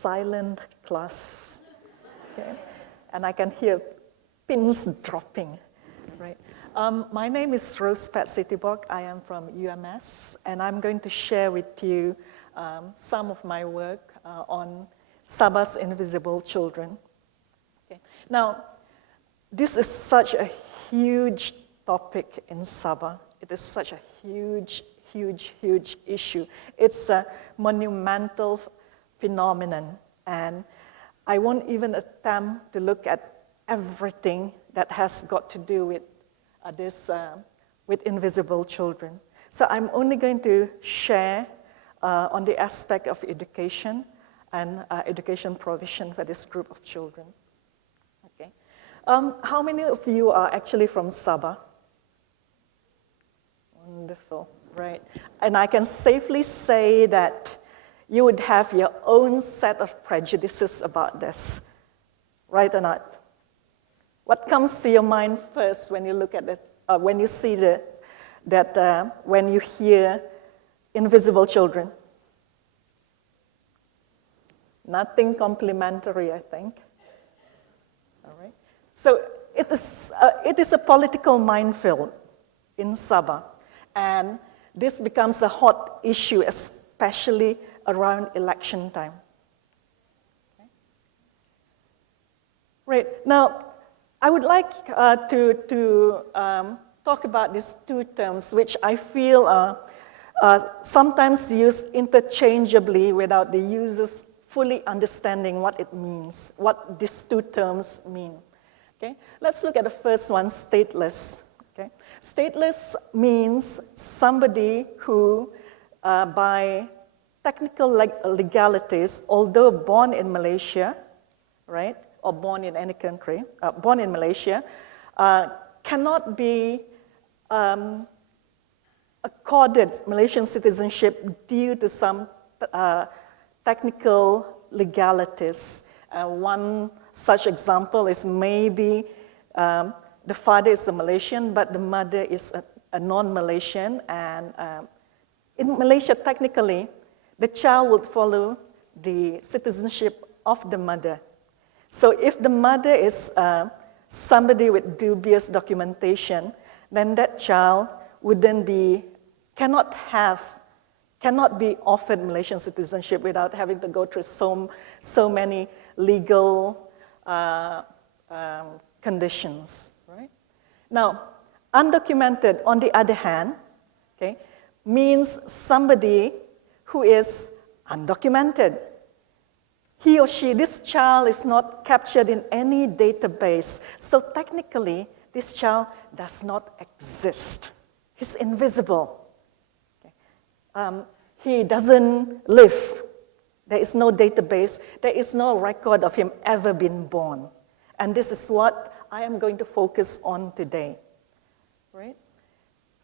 silent class, okay? And I can hear pins dropping, right? My name is Rose Patsy Tibok. I am from UMS, and I'm going to share with you some of my work on Sabah's invisible children. Okay. Now, this is such a huge topic in Sabah. It is such a huge, huge, huge issue. It's a monumental phenomenon, and I won't even attempt to look at everything that has got to do with with invisible children. So I'm only going to share on the aspect of education and education provision for this group of children. Okay. How many of you are actually from Sabah? Wonderful, right? And I can safely say that you would have your own set of prejudices about this, right or not? What comes to your mind first when you look at it, when you see when you hear invisible children? Nothing complimentary, I think. All right. So it is a political minefield in Sabah, and this becomes a hot issue, especially around election time. Okay. Right now, I would like to talk about these two terms, which I feel are sometimes used interchangeably without the users fully understanding what it means, what these two terms mean. Okay? Let's look at the first one, stateless. Okay? Stateless means somebody who, by technical legalities, although born in Malaysia, right, or born in any country, born in Malaysia, cannot be accorded Malaysian citizenship due to some technical legalities. One such example is maybe the father is a Malaysian, but the mother is a non-Malaysian, and in Malaysia, technically, the child would follow the citizenship of the mother. So if the mother is somebody with dubious documentation, then that child cannot be offered Malaysian citizenship without having to go through so many legal conditions, right? Now, undocumented, on the other hand, okay, means somebody who is undocumented. He or she, this child is not captured in any database. So technically, this child does not exist. He's invisible. Okay. He doesn't live. There is no database. There is no record of him ever being born. And this is what I am going to focus on today. Right?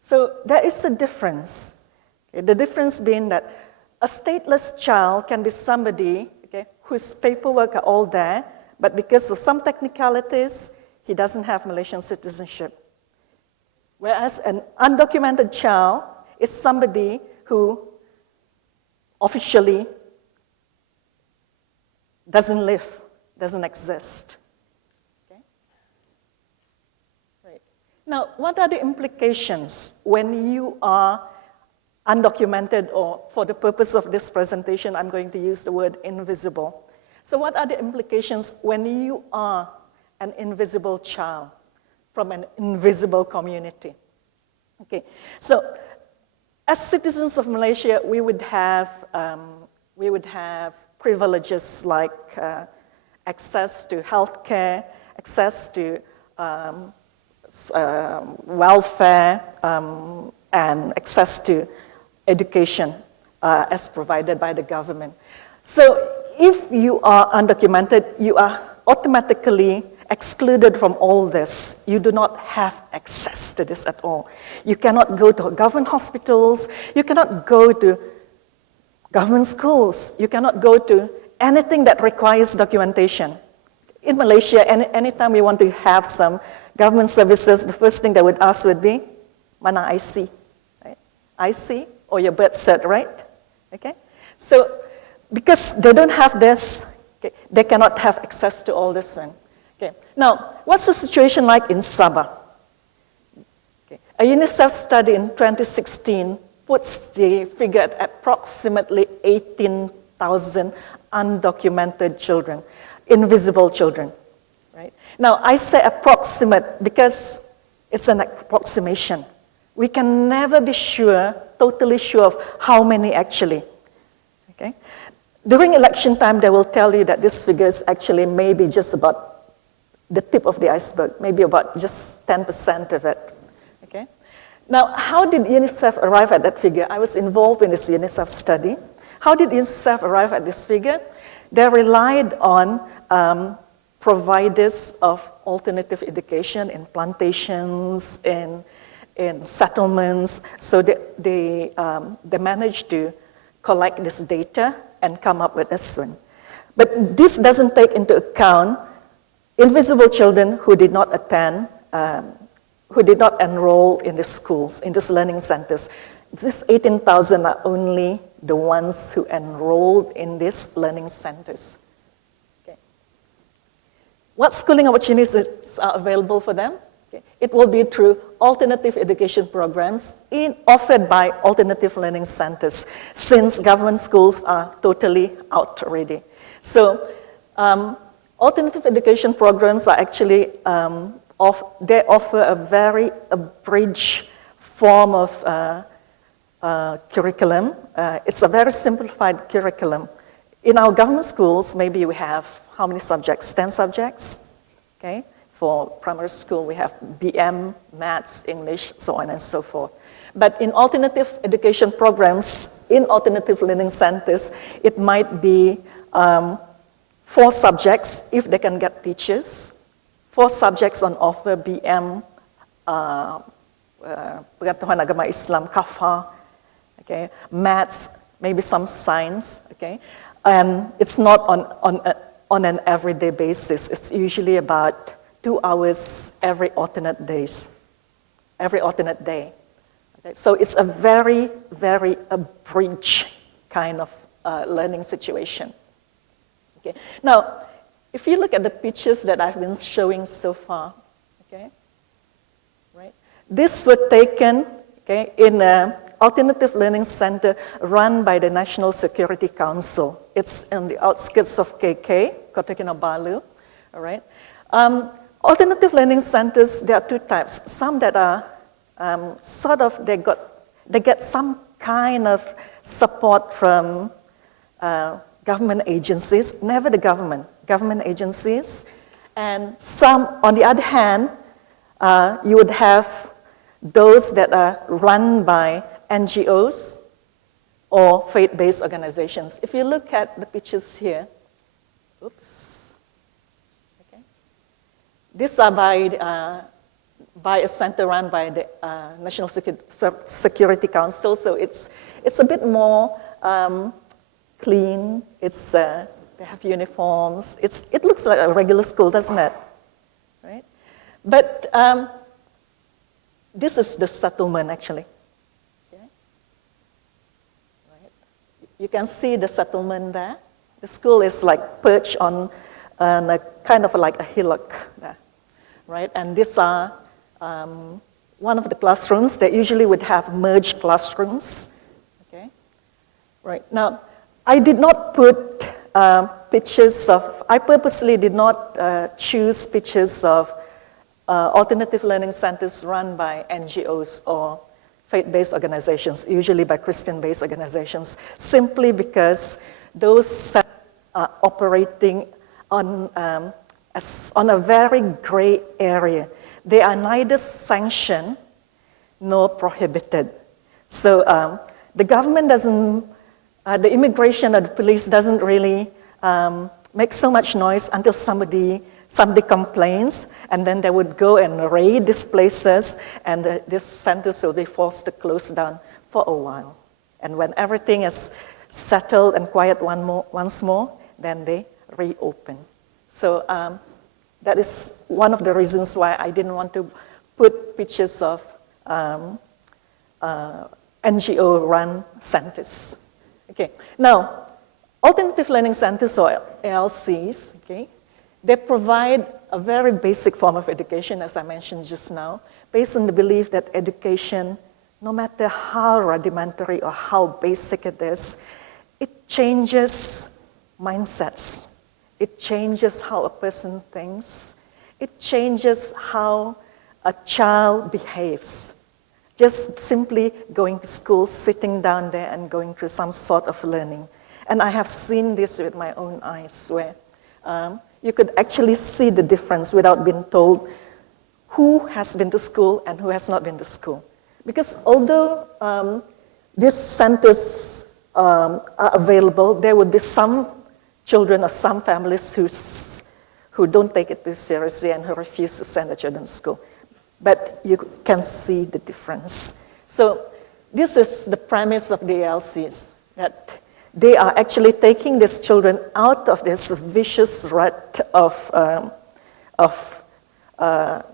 So there is a difference. Okay. The difference being that a stateless child can be somebody whose paperwork are all there, but because of some technicalities, he doesn't have Malaysian citizenship. Whereas an undocumented child is somebody who officially doesn't live, doesn't exist. Okay? Right. Now, what are the implications when you are undocumented, or for the purpose of this presentation, I'm going to use the word invisible. So what are the implications when you are an invisible child from an invisible community? Okay, so as citizens of Malaysia, we would have privileges like access to healthcare, access to welfare, and access to education as provided by the government. So if you are undocumented, you are automatically excluded from all this. You do not have access to this at all. You cannot go to government hospitals. You cannot go to government schools. You cannot go to anything that requires documentation. In Malaysia, anytime we want to have some government services, the first thing they would ask would be, mana IC? Right? IC or your birth cert, right? Okay? So because they don't have this, okay, they cannot have access to all this one. Okay. Now, what's the situation like in Sabah? Okay. A UNICEF study in 2016 puts the figure at approximately 18,000 undocumented children, invisible children. Right? Now, I say approximate because it's an approximation. We can never be sure, totally sure of how many actually. Okay? During election time, they will tell you that this figure is actually maybe just about the tip of the iceberg, maybe about just 10% of it. Okay? Now, how did UNICEF arrive at that figure? I was involved in this UNICEF study. How did UNICEF arrive at this figure? They relied on providers of alternative education in plantations, in settlements. So they managed to collect this data and come up with this one. But this doesn't take into account invisible children who did not attend, who did not enroll in the schools, in these learning centers. These 18,000 are only the ones who enrolled in these learning centers. Okay. What schooling opportunities are available for them? Okay. It will be through alternative education programs offered by alternative learning centers, since government schools are totally out already. So alternative education programs are actually, they offer a very abridged form of curriculum. It's a very simplified curriculum. In our government schools, maybe we have how many subjects? 10 subjects, okay? For primary school, we have BM, maths, English, so on and so forth. But in alternative education programs, in alternative learning centers, it might be 4 subjects if they can get teachers, 4 subjects on offer, BM, Pengetahuan Agama Islam, Kafah, okay, maths, maybe some science, okay, and it's not on an everyday basis. It's usually about 2 hours every alternate day. Okay? So it's a very, very abridged kind of learning situation. Okay. Now, if you look at the pictures that I've been showing so far, okay, right, these were taken, okay, in an alternative learning center run by the National Security Council. It's in the outskirts of KK, Kota Kinabalu, all right. Alternative learning centers, there are 2 types. Some that are they get some kind of support from government agencies, never the government agencies. And some, on the other hand, you would have those that are run by NGOs or faith-based organizations. If you look at the pictures here, oops, okay. These are by a center run by the National Security Council, so it's a bit more clean. It's they have uniforms. It looks like a regular school, doesn't it? Right? But this is the settlement, actually. Okay. Right. You can see the settlement there. The school is like perched on a kind of like a hillock there, right? And these are one of the classrooms. They usually would have merged classrooms. Okay. Right. Now, I did not put pictures of, I purposely did not choose pictures of alternative learning centers run by NGOs or faith-based organizations, usually by Christian-based organizations, simply because those centers are operating on a very gray area. They are neither sanctioned nor prohibited. So the government doesn't, the immigration or the police doesn't really make so much noise until somebody complains, and then they would go and raid these places, and these centers will be forced to close down for a while. And when everything is settled and quiet once more, then they reopen. So that is one of the reasons why I didn't want to put pictures of NGO-run centers. Okay, now, Alternative Learning Centers, or ALCs, okay, they provide a very basic form of education, as I mentioned just now, based on the belief that education, no matter how rudimentary or how basic it is, it changes mindsets. It changes how a person thinks. It changes how a child behaves. Just simply going to school, sitting down there and going through some sort of learning. And I have seen this with my own eyes, where you could actually see the difference without being told who has been to school and who has not been to school. Because although these centers are available, there would be some children or some families who don't take it too seriously and who refuse to send their children to school. But you can see the difference. So this is the premise of the ALCs, that they are actually taking these children out of this vicious rut of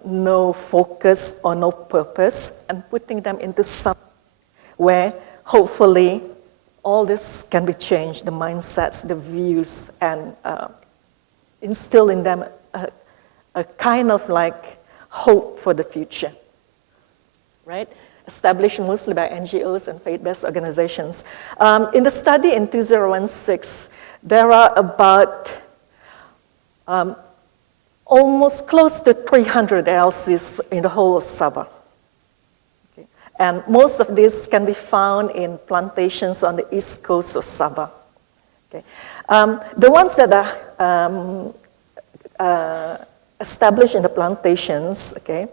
no focus or no purpose and putting them into some where hopefully all this can be changed, the mindsets, the views, and instill in them a kind of like hope for the future, right? Established mostly by NGOs and faith-based organizations. In the study in 2016, there are about almost close to 300 ALCs in the whole of Sabah. Okay. And most of these can be found in plantations on the east coast of Sabah. Okay. The ones that are established in the plantations, okay,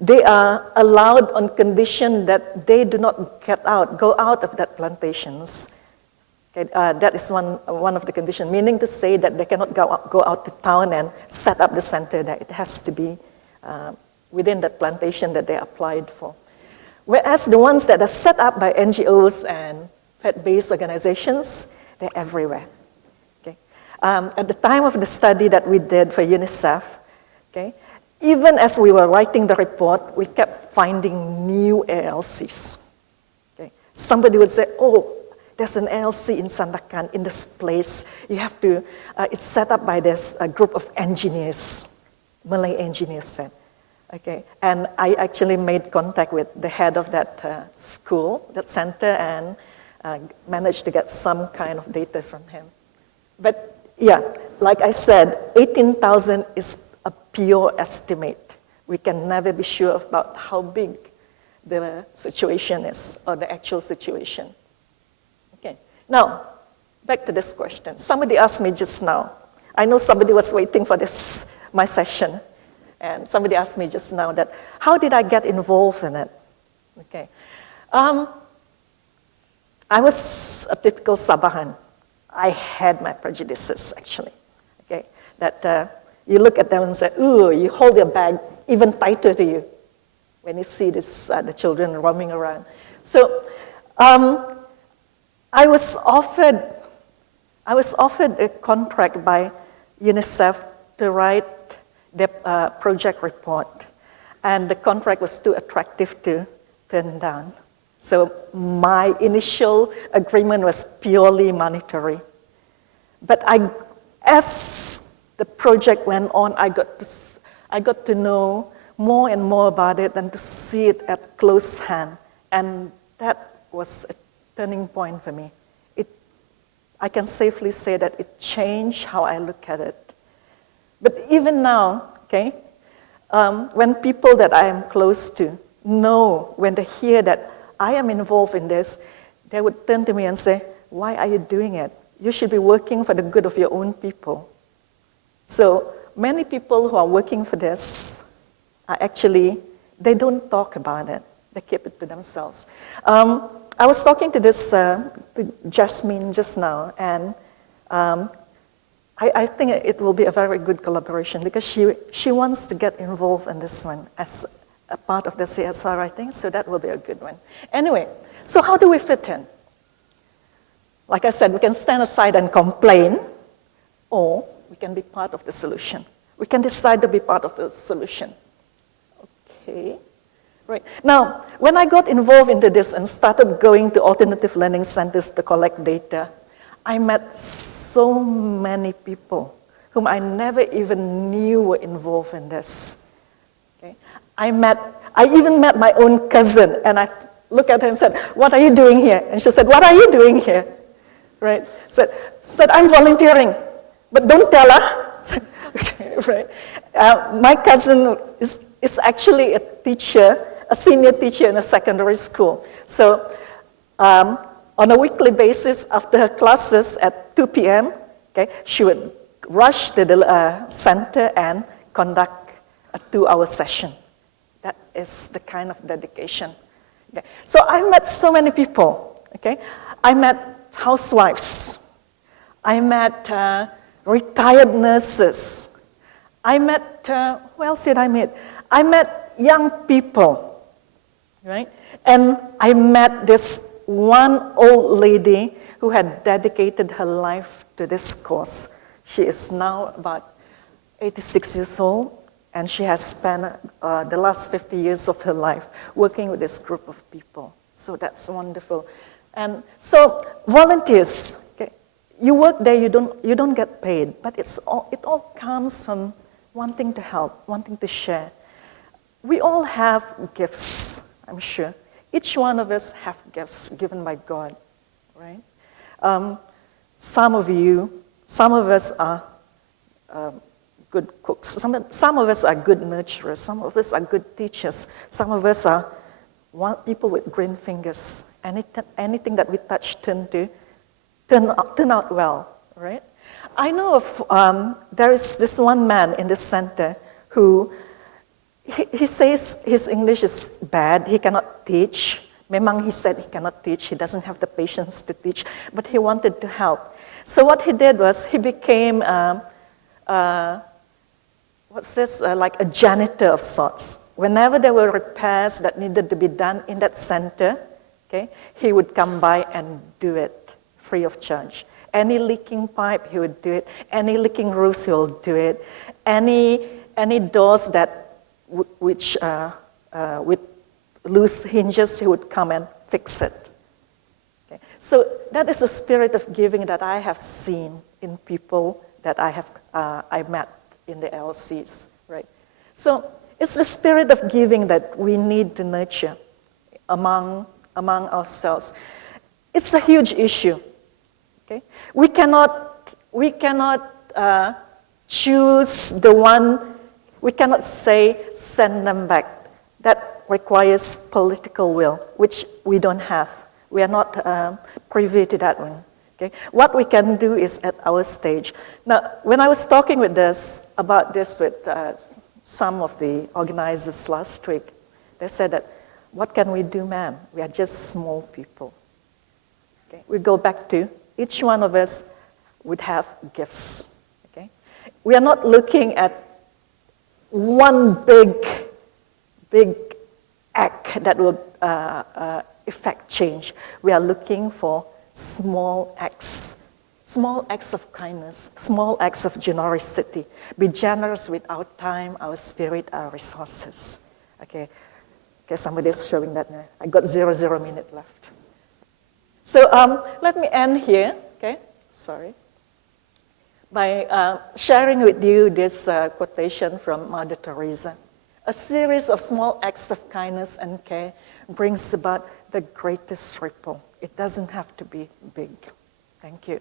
they are allowed on condition that they do not go out of that plantations. Okay, that is one of the conditions, meaning to say that they cannot go out to town and set up the center there. It has to be within that plantation that they applied for. Whereas the ones that are set up by NGOs and faith-based organizations, they're everywhere. Okay? At the time of the study that we did for UNICEF, okay, even as we were writing the report, we kept finding new ALCs. Okay? Somebody would say, oh, there's an ALC in Sandakan, in this place. You have to, it's set up by this group of engineers, Malay engineers said. Okay, and I actually made contact with the head of that school, that center, and managed to get some kind of data from him. But yeah, like I said, 18,000 is a pure estimate. We can never be sure about how big the situation is, or the actual situation. Okay, now, back to this question. Somebody asked me just now. I know somebody was waiting for this, my session. And somebody asked me just now that, how did I get involved in it? Okay. I was a typical Sabahan. I had my prejudices, actually. Okay. That you look at them and say, ooh, you hold your bag even tighter to you when you see this, the children roaming around. So I was offered a contract by UNICEF to write the project report, and the contract was too attractive to turn down. So my initial agreement was purely monetary. But as the project went on, I got to know more and more about it and to see it at close hand, and that was a turning point for me. I can safely say that it changed how I look at it. But even now, okay, when people that I am close to know, when they hear that I am involved in this, they would turn to me and say, why are you doing it? You should be working for the good of your own people. So many people who are working for this are actually, they don't talk about it. They keep it to themselves. I was talking to this to Jasmine just now, and I think it will be a very good collaboration because she wants to get involved in this one as a part of the CSR writing, so that will be a good one. Anyway, so how do we fit in? Like I said, we can stand aside and complain, or we can be part of the solution. We can decide to be part of the solution. Okay, right. Now, when I got involved into this and started going to alternative learning centers to collect data, I met so many people whom I never even knew were involved in this. Okay? I even met my own cousin, and I looked at her and said, "What are you doing here?" And she said, "What are you doing here?" Right? Said, "I'm volunteering, but don't tell her." Okay, right? My cousin is actually a teacher, a senior teacher in a secondary school. So on a weekly basis, after her classes at 2 p.m., okay, she would rush to the center and conduct a 2-hour session. That is the kind of dedication. Okay. So I met so many people. Okay, I met housewives. I met retired nurses. I met, who else did I meet? I met young people, right? And I met this one old lady who had dedicated her life to this cause. She is now about 86 years old, and she has spent the last 50 years of her life working with this group of people. So that's wonderful. And so volunteers, okay, you work there, you don't get paid, but it all comes from wanting to help, wanting to share. We all have gifts, I'm sure. Each one of us have gifts given by God, right? Some of us are good cooks. Some of us are good nurturers. Some of us are good teachers. Some of us are people with green fingers. Anything that we touch turn out well, right? I know of, there is this one man in this center who, he says his English is bad, he cannot teach. Memang he said he cannot teach, he doesn't have the patience to teach, but he wanted to help. So what he did was he became, like a janitor of sorts. Whenever there were repairs that needed to be done in that center, okay, he would come by and do it free of charge. Any leaking pipe, he would do it. Any leaking roofs, he will do it. Any doors that with loose hinges, he would come and fix it. Okay. So that is the spirit of giving that I have seen in people that I met in the LCs, right? So it's the spirit of giving that we need to nurture among ourselves. It's a huge issue. Okay? We cannot choose the one. We cannot say send them back. That requires political will, which we don't have. We are not privy to that one. Okay? What we can do is at our stage. Now, when I was talking about this with some of the organizers last week, they said that, "What can we do, ma'am? We are just small people." Okay? We go back to each one of us would have gifts. Okay? We are not looking at one big act that will effect change. We are looking for small acts of kindness, small acts of generosity. Be generous with our time, our spirit, our resources. Okay, somebody's showing that now. I got 0 minute left. So let me end here, okay? Sorry. By sharing with you this quotation from Mother Teresa. A series of small acts of kindness and care brings about the greatest ripple. It doesn't have to be big. Thank you.